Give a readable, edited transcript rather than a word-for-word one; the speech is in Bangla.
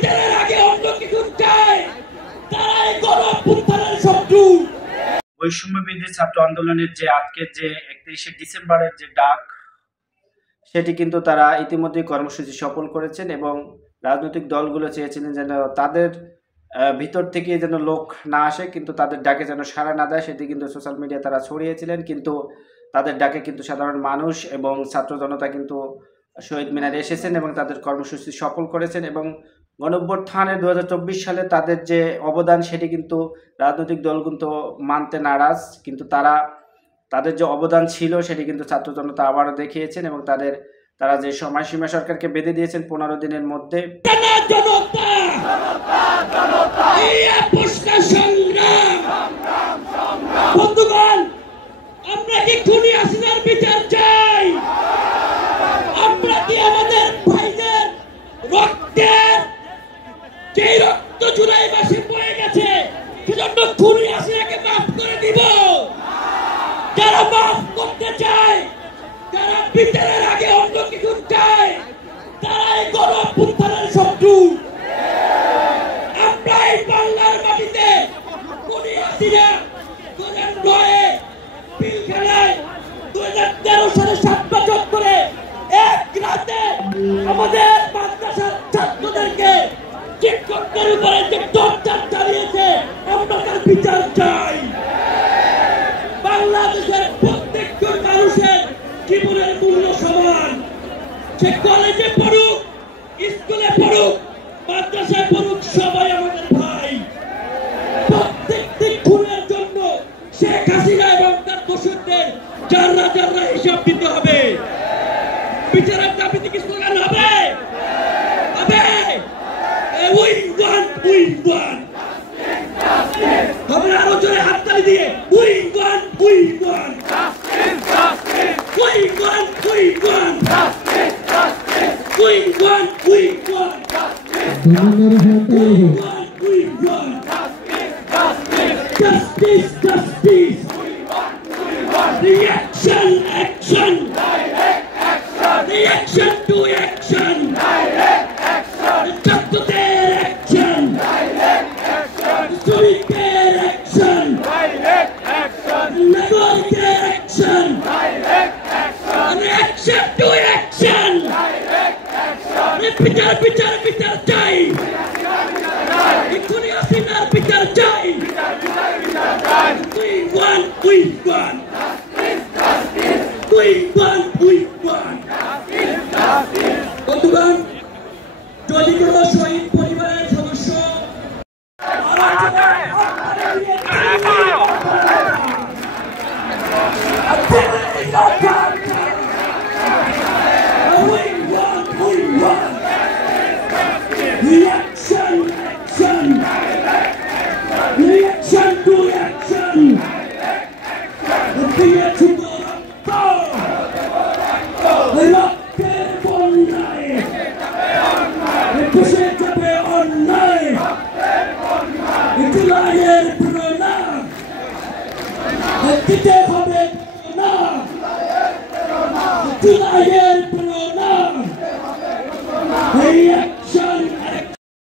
বিচারের আগে অন্য কিছু চায়, তারাই গণঅভ্যুত্থানের শত্রু। বৈষম্যবিরোধী ছাত্র আন্দোলনের যে আজকের যে 31শে ডিসেম্বরের যে ডাক, সেটি কিন্তু তারা ইতিমধ্যেই কর্মসূচি সফল করেছেন এবং রাজনৈতিক দলগুলো চেয়েছিলেন যেন তাদের ভিতর থেকে যেন লোক না আসে, কিন্তু তাদের ডাকে যেন সাড়া না দেয়, সেটি কিন্তু সোশ্যাল মিডিয়ায় তারা ছড়িয়েছিলেন। কিন্তু তাদের ডাকে কিন্তু সাধারণ মানুষ এবং ছাত্র জনতা কিন্তু শহীদ মিনারে এসেছেন এবং তাদের কর্মসূচি সফল করেছেন এবং গণঅভ্যুত্থানে 2024 সালে তাদের যে অবদান সেটি কিন্তু রাজনৈতিক দল কিন্তু মানতে নারাজ, কিন্তু তাদের যে অবদান ছিল সেটি কিন্তু ছাত্র জনতা আবারও দেখিয়েছেন এবং তারা যে সময়সীমা সরকারকে বেঁধে দিয়েছেন 15 দিনের মধ্যে। আমরা কি খুনি হাসিনার বিচার চাই? আমরা কি আমাদের ভাইদের রক্তের যে রক্ত জুলাই মাসে বয়ে গেছে সেজন্য খুনি হাসিনাকে মাফ করে দিব? যারা মাফ করতে চায়, যারা বিচারের আগে অন্য কিছু চায়, তারাই গণঅভ্যুত্থানের শত্রু। আমরা এই বাংলার মাটিতে খুনি হাসিনা 2009-এ পিলখানায় 2013 সালে 7 বছর ধরে এক রাতে আমাদের মাদ্রাসার ছাত্রদেরকে শিক্ষকদের উপরে যে টর্চার চালিয়েছে, আমরা তার বিচার চাই। বাংলাদেশের প্রত্যেকজন মানুষের জীবনের মূল্য সমান। সে কলেজে পড়ুক, স্কুলে পড়ুক, মাদ্রাসায় পড়ুক, সবাই আমাদের ভাই। প্রত্যেকটি খুনের জন্য শেখ হাসিনা এবং তার দোষরদের যারা হিসাব দিতে হবে। বিচারের দাবিতে কি স্লোগান হবে? We want. আমরা আরো জোরে হাততালি দিয়ে we want. We want. Justice. Reaction. Reaction to action. ছাত্রদের action. শ্রমিকদের action. নাগরিকদের action. Reaction to action. বিচার চাই। খুনি হাসিনার বিচার চাই। We want. বন্ধুগণ, যদি কোনো শহীদ পরিবারের সদস্য Reaction to action. রক্তের বন্যায় বসে যাবে অন্যায়, জুলাইয়ের প্রণাম দিতে হবে না, জুলাইয়ের